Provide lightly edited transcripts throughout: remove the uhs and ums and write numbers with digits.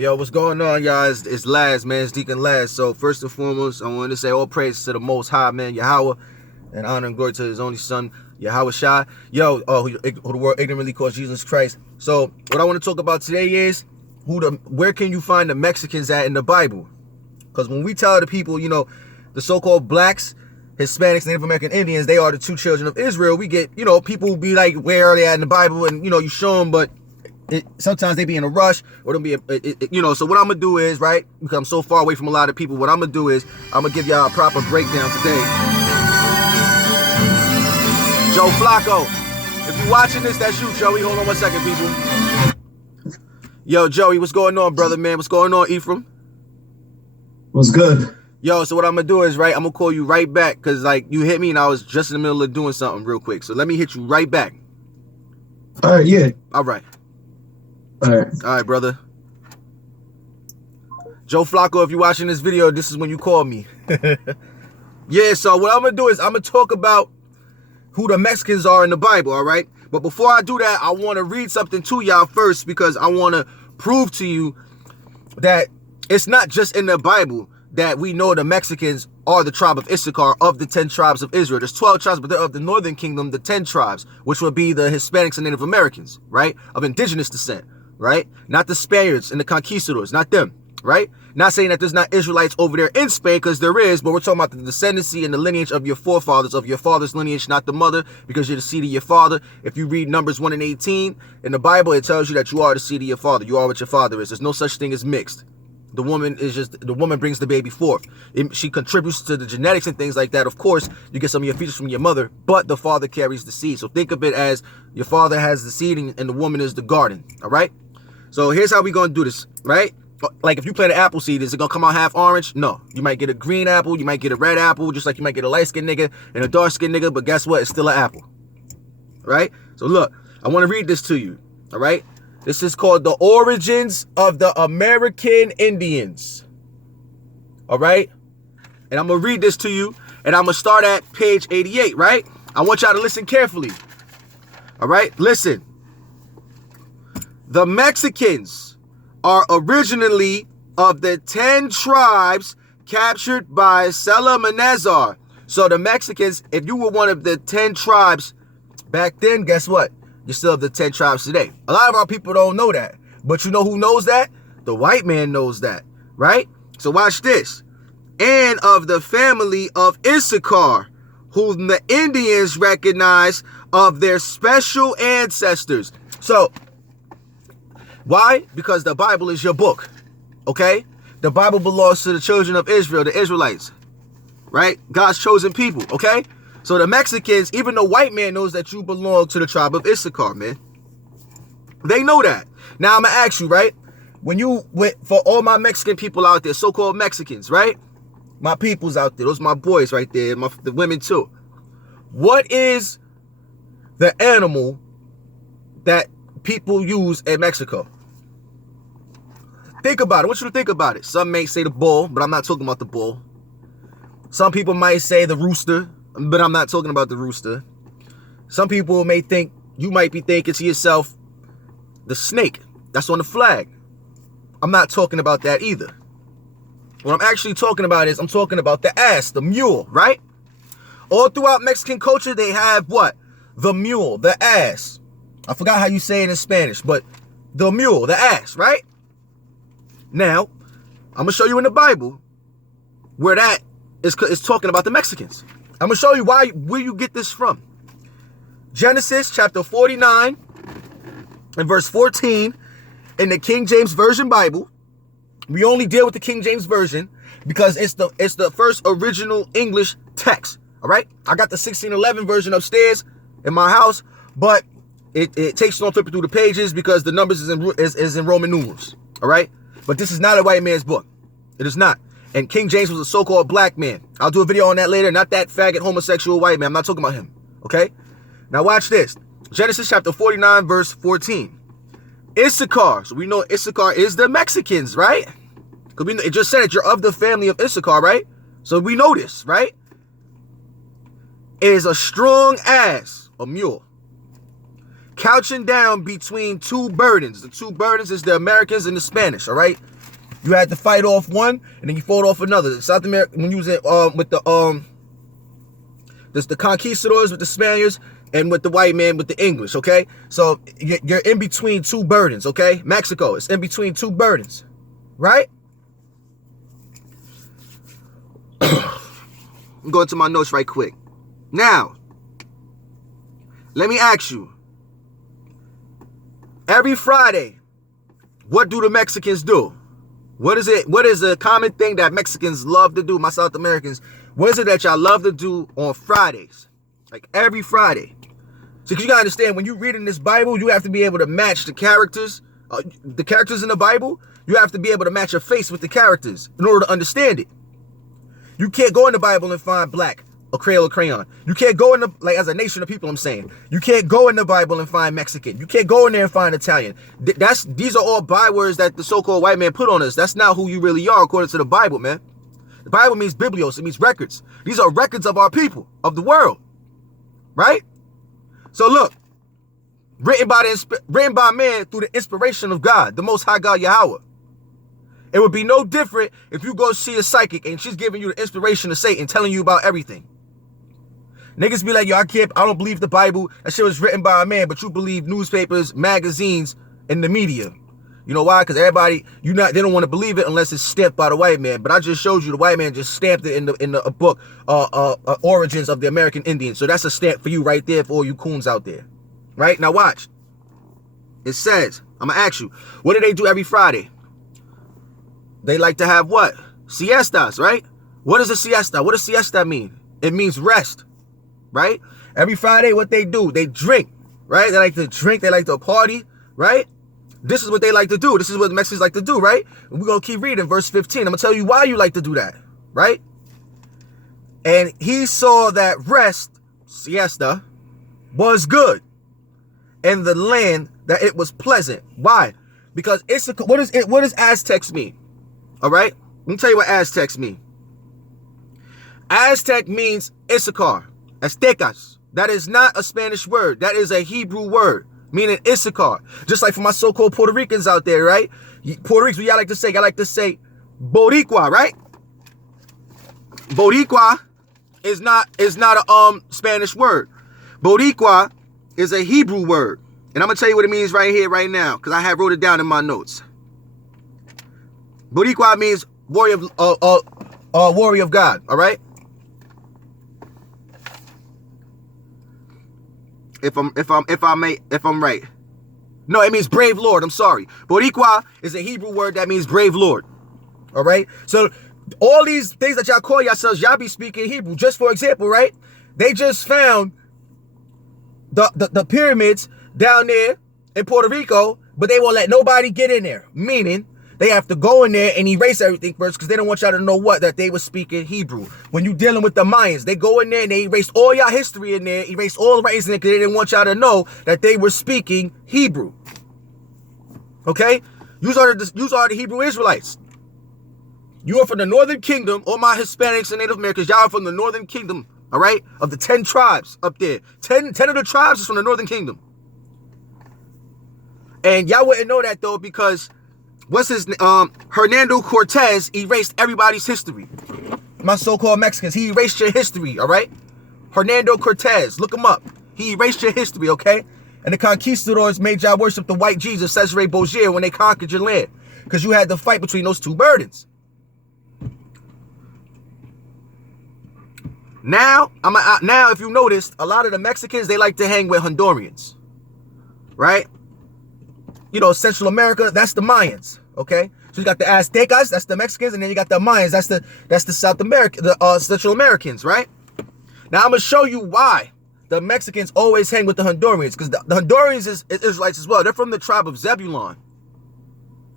Yo, what's going on, y'all? It's Laz, man. It's Deacon Laz. So first and foremost, I want to say all praise to the Most High, man, Yahweh, and honor and glory to His only Son, Yahweh Shai. Yo, who the world ignorantly calls Jesus Christ. So what I want to talk about today is where can you find the Mexicans at in the Bible? Because when we tell the people, you know, the so-called blacks, Hispanics, Native American Indians, they are the two children of Israel. We get, you know, people be like, where are they at in the Bible? And, you know, you show them, but sometimes they be in a rush, or they'll be, you know. So what I'm gonna do is, right, because I'm so far away from a lot of people, what I'm gonna do is I'm gonna give y'all a proper breakdown today. Joe Flacco, if you're watching this, that's you, Joey. Hold on 1 second, people. Yo, Joey, what's going on, brother, man? What's going on, Ephraim? What's good? Yo, so what I'm gonna do is, right, I'm gonna call you right back, because like you hit me and I was just in the middle of doing something real quick. So let me hit you right back. All right, yeah. All right. All right, brother. Joe Flacco, if you're watching this video, this is when you call me. Yeah, so what I'm going to do is I'm going to talk about who the Mexicans are in the Bible, all right? But before I do that, I want to read something to y'all first, because I want to prove to you that it's not just in the Bible that we know the Mexicans are the tribe of Issachar of the 10 tribes of Israel. There's 12 tribes, but they're of the northern kingdom, the 10 tribes, which would be the Hispanics and Native Americans, right? Of indigenous descent. Right? Not the Spaniards and the conquistadors, not them, right? Not saying that there's not Israelites over there in Spain, because there is, but we're talking about the descendancy and the lineage of your forefathers, of your father's lineage, not the mother, because you're the seed of your father. If you read Numbers 1 and 18 in the Bible, it tells you that you are the seed of your father. You are what your father is. There's no such thing as mixed. The woman brings the baby forth. She contributes to the genetics and things like that. Of course, you get some of your features from your mother, but the father carries the seed. So think of it as your father has the seed and the woman is the garden, all right? So here's how we gonna do this, right? Like if you plant an apple seed, is it gonna come out half orange? No. You might get a green apple, you might get a red apple, just like you might get a light-skinned nigga and a dark-skinned nigga, but guess what? It's still an apple, right? So look, I wanna read this to you, all right? This is called The Origins of the American Indians, all right? And I'm gonna read this to you, and I'm gonna start at page 88, right? I want y'all to listen carefully, all right? Listen. The Mexicans are originally of the 10 tribes captured by Salmanazar. So the Mexicans, if you were one of the 10 tribes back then, guess what? You're still of the 10 tribes today. A lot of our people don't know that. But you know who knows that? The white man knows that, right? So watch this. And of the family of Issachar, whom the Indians recognize of their special ancestors. So why? Because the Bible is your book, okay? The Bible belongs to the children of Israel, the Israelites, right? God's chosen people, okay? So the Mexicans, even the white man knows that you belong to the tribe of Issachar, man. They know that. Now I'm going to ask you, right? When you went, for all my Mexican people out there, so-called Mexicans, right? My peoples out there, those are my boys right there, the women too. What is the animal that people use in Mexico? Think about it. I want you to think about it. Some may say the bull, but I'm not talking about the bull. Some people might say the rooster, but I'm not talking about the rooster. Some people may think, you might be thinking to yourself, the snake. That's on the flag. I'm not talking about that either. What I'm actually talking about is, I'm talking about the ass, the mule, right? All throughout Mexican culture, they have what? The mule, the ass. I forgot how you say it in Spanish, but the mule, the ass, right? Now, I'm going to show you in the Bible where that is talking about the Mexicans. I'm going to show you where you get this from. Genesis chapter 49 and verse 14 in the King James Version Bible. We only deal with the King James Version because it's the first original English text, all right? I got the 1611 version upstairs in my house, but it takes on flipping through the pages because the numbers is in Roman numerals, all right? But this is not a white man's book. It is not. And King James was a so-called black man. I'll do a video on that later. Not that faggot homosexual white man. I'm not talking about him, okay? Now watch this. Genesis chapter 49, verse 14. Issachar. So we know Issachar is the Mexicans, right? Because it just said that you're of the family of Issachar, right? So we know this, right? Is a strong ass, a mule, couching down between two burdens. The two burdens is the Americans and the Spanish, all right? You had to fight off one, and then you fought off another. South America, when you was with the conquistadors with the Spaniards, and with the white man with the English, okay? So you're in between two burdens, okay? Mexico is in between two burdens, right? I'm going to my notes right quick. Now, let me ask you. Every Friday, what do the Mexicans do? What is it? What is a common thing that Mexicans love to do, my South Americans? What is it that y'all love to do on Fridays? Like every Friday. So you gotta understand, when you read in this Bible, you have to be able to match the characters in the Bible. You have to be able to match your face with the characters in order to understand it. You can't go in the Bible and find black or crayon. You can't go in the, like, as a nation of people, I'm saying. You can't go in the Bible and find Mexican. You can't go in there and find Italian. These are all bywords that the so-called white man put on us. That's not who you really are according to the Bible, man. The Bible means biblios. It means records. These are records of our people, of the world. Right? So look, written by man through the inspiration of God, the Most High God Yahweh. It would be no different if you go see a psychic and she's giving you the inspiration of Satan, telling you about everything. Niggas be like, yo, I don't believe the Bible. That shit was written by a man, but you believe newspapers, magazines, and the media. You know why? Because everybody, they don't want to believe it unless it's stamped by the white man. But I just showed you the white man just stamped it in the book, Origins of the American Indian. So that's a stamp for you right there, for all you coons out there. Right? Now watch. It says, I'm going to ask you, what do they do every Friday? They like to have what? Siestas, right? What is a siesta? What does siesta mean? It means rest, right? Every Friday, what they do, they drink, right? They like to drink, they like to party, right? This is what they like to do. This is what the Mexicans like to do, right? And we're going to keep reading verse 15. I'm going to tell you why you like to do that, right? And he saw that rest, siesta, was good, and the land that it was pleasant. Why? Because what does Aztecs mean? All right, let me tell you what Aztecs mean. Aztec means Issachar, Aztecas. That is not a Spanish word. That is a Hebrew word, meaning Issachar. Just like for my so-called Puerto Ricans out there, right? Puerto Ricans, what y'all like to say? Y'all like to say Boricua, right? Boricua is not a Spanish word. Boricua is a Hebrew word. And I'm going to tell you what it means right here, right now, because I have wrote it down in my notes. Boricua means warrior of God, all right? If I'm right. No, it means brave Lord. I'm sorry. Boricua is a Hebrew word that means brave Lord. All right? So all these things that y'all call yourselves, y'all be speaking Hebrew. Just for example, right? They just found the pyramids down there in Puerto Rico, but they won't let nobody get in there. Meaning, they have to go in there and erase everything first because they don't want y'all to know that they were speaking Hebrew. When you dealing with the Mayans, they go in there and they erase all y'all history in there, erase all the writings in there because they didn't want y'all to know that they were speaking Hebrew. Okay? You are the Hebrew Israelites. You are from the Northern Kingdom, all my Hispanics and Native Americans, y'all are from the Northern Kingdom, all right? Of the 10 tribes up there. 10 of the tribes is from the Northern Kingdom. And y'all wouldn't know that though because Hernando Cortez erased everybody's history. My so-called Mexicans, he erased your history, all right? Hernando Cortez, look him up. He erased your history, okay? And the conquistadors made y'all worship the white Jesus, Cesare Borgia, when they conquered your land. Because you had to fight between those two burdens. Now, if you noticed, a lot of the Mexicans, they like to hang with Hondurans, right? You know, Central America, that's the Mayans, okay? So you got the Aztecas, that's the Mexicans, and then you got the Mayans, that's the South America, the Central Americans, right? Now I'm gonna show you why the Mexicans always hang with the Hondurans, because the Hondurans is Israelites as well. They're from the tribe of Zebulon.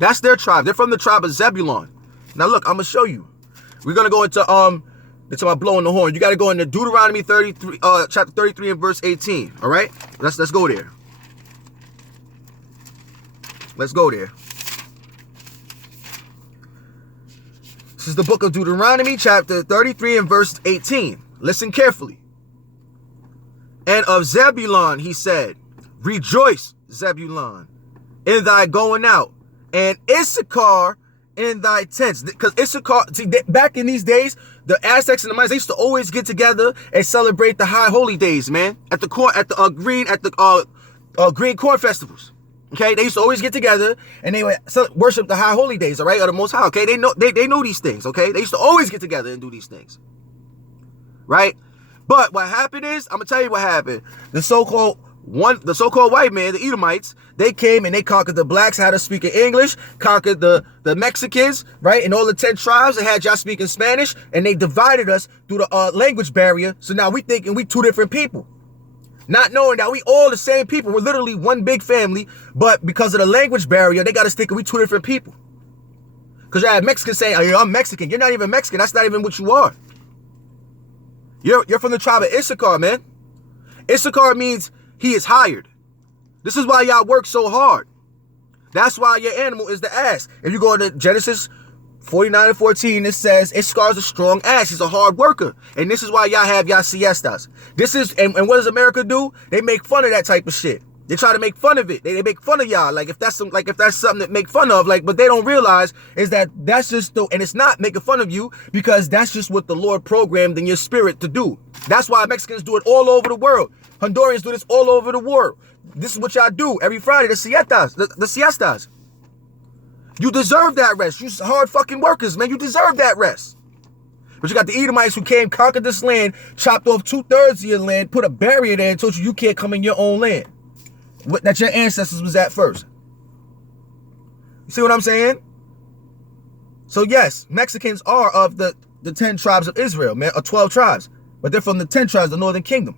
That's their tribe. They're from the tribe of Zebulon. Now look, I'm gonna show you. We're gonna go into my blowing the horn. You gotta go into Deuteronomy 33, chapter 33 and verse 18. All right, let's go there. Let's go there. This is the book of Deuteronomy, chapter 33 and verse 18. Listen carefully. And of Zebulun, he said, Rejoice, Zebulun, in thy going out, and Issachar in thy tents. Because Issachar, see, back in these days, the Aztecs and the Mayans, they used to always get together and celebrate the high holy days, man. At the green corn festivals. Okay, they used to always get together and they would worship the high holy days, all right, or the Most High. Okay, they know these things. Okay, they used to always get together and do these things, right? But what happened is, I'm gonna tell you what happened. The so-called white man, the Edomites, they came and they conquered the blacks, had us speaking English, conquered the Mexicans, right? And all the 10 tribes, they had y'all speaking Spanish, and they divided us through the language barrier. So now we thinking we two different people. Not knowing that we all the same people. We're literally one big family, but because of the language barrier, they got us thinking we two different people. Because you have Mexicans saying, oh, I'm Mexican. You're not even Mexican. That's not even what you are. You're from the tribe of Issachar, man. Issachar means he is hired. This is why y'all work so hard. That's why your animal is the ass. If you go into Genesis 49:14, it says Issachar's a strong ass. He's a hard worker. And this is why y'all have y'all siestas. This is, and what does America do? They make fun of that type of shit. They try to make fun of it. They make fun of y'all. Like if that's something that make fun of, like, but they don't realize is that that's just and it's not making fun of you because that's just what the Lord programmed in your spirit to do. That's why Mexicans do it all over the world. Hondurans do this all over the world. This is what y'all do every Friday, the siestas. You deserve that rest. You hard fucking workers, man. You deserve that rest. But you got the Edomites who came, conquered this land, chopped off 2/3 of your land, put a barrier there and told you can't come in your own land. That your ancestors was at first. You see what I'm saying? So yes, Mexicans are of the 10 tribes of Israel, man, or 12 tribes. But they're from the 10 tribes, the Northern Kingdom.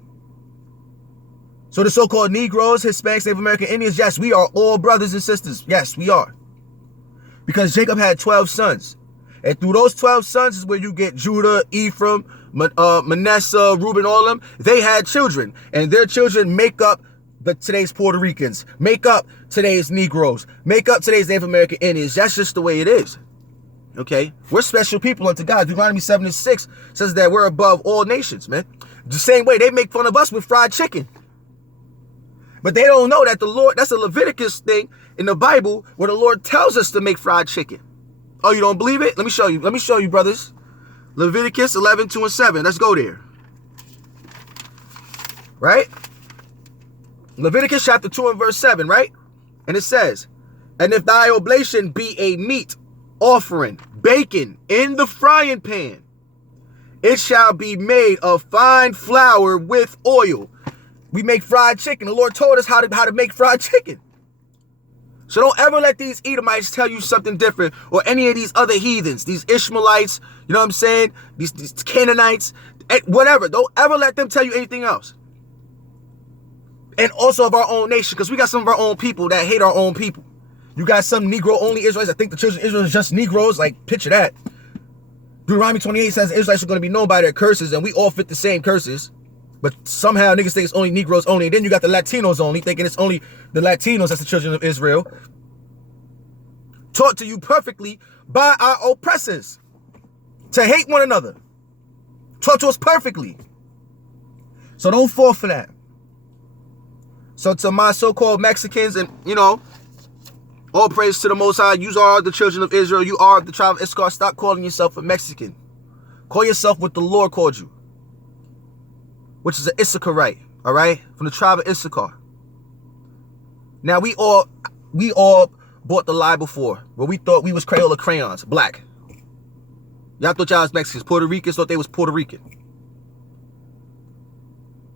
So the so-called Negroes, Hispanics, Native American Indians, yes, we are all brothers and sisters. Yes, we are. Because Jacob had 12 sons. And through those 12 sons is where you get Judah, Ephraim, Manasseh, Reuben, all of them. They had children. And their children make up today's Puerto Ricans, make up today's Negroes, make up today's Native American Indians. That's just the way it is. Okay? We're special people unto God. Deuteronomy 7:6 says that we're above all nations, man. The same way they make fun of us with fried chicken. But they don't know that the Lord, that's a Leviticus thing in the Bible where the Lord tells us to make fried chicken. Oh, you don't believe it? Let me show you. Let me show you, brothers. Leviticus 11:2-7. Let's go there. Right? Leviticus chapter 2 and verse 7, right? And it says, and if thy oblation be a meat offering, baking in the frying pan, it shall be made of fine flour with oil. We make fried chicken. The Lord told us how to make fried chicken. So don't ever let these Edomites tell you something different, or any of these other heathens, these Ishmaelites, you know what I'm saying? These Canaanites, whatever. Don't ever let them tell you anything else. And also of our own nation, because we got some of our own people that hate our own people. You got some Negro-only Israelites that think the children of Israel is just Negroes. Like, picture that. Deuteronomy 28 says Israelites are going to be known by their curses, and we all fit the same curses. But somehow niggas think it's only Negroes only. And then you got the Latinos only, thinking it's only the Latinos that's the children of Israel. Taught to you perfectly by our oppressors to hate one another. Taught to us perfectly. So don't fall for that. So to my so-called Mexicans and, you know, all praise to the Most High. You are the children of Israel. You are the tribe of Issachar. Stop calling yourself a Mexican. Call yourself what the Lord called you, which is an Issacharite, all right? From the tribe of Issachar. Now, we all bought the lie before, where we thought we was Crayola crayons, black. Y'all thought y'all was Mexicans. Puerto Ricans thought they was Puerto Rican.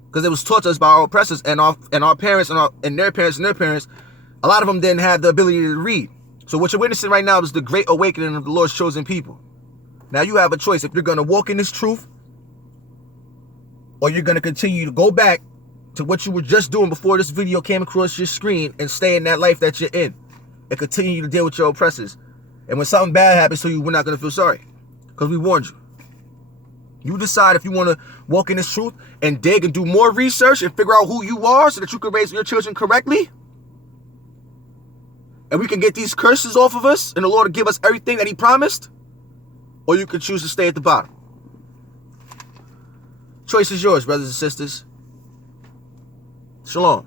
Because it was taught to us by our oppressors and our parents and their parents and their parents. A lot of them didn't have the ability to read. So what you're witnessing right now is the great awakening of the Lord's chosen people. Now you have a choice. If you're going to walk in this truth, or you're going to continue to go back to what you were just doing before this video came across your screen and stay in that life that you're in and continue to deal with your oppressors. And when something bad happens to you, we're not going to feel sorry because we warned you. You decide if you want to walk in this truth and dig and do more research and figure out who you are so that you can raise your children correctly. And we can get these curses off of us and the Lord will give us everything that he promised. Or you can choose to stay at the bottom. Choice is yours, brothers and sisters. Shalom.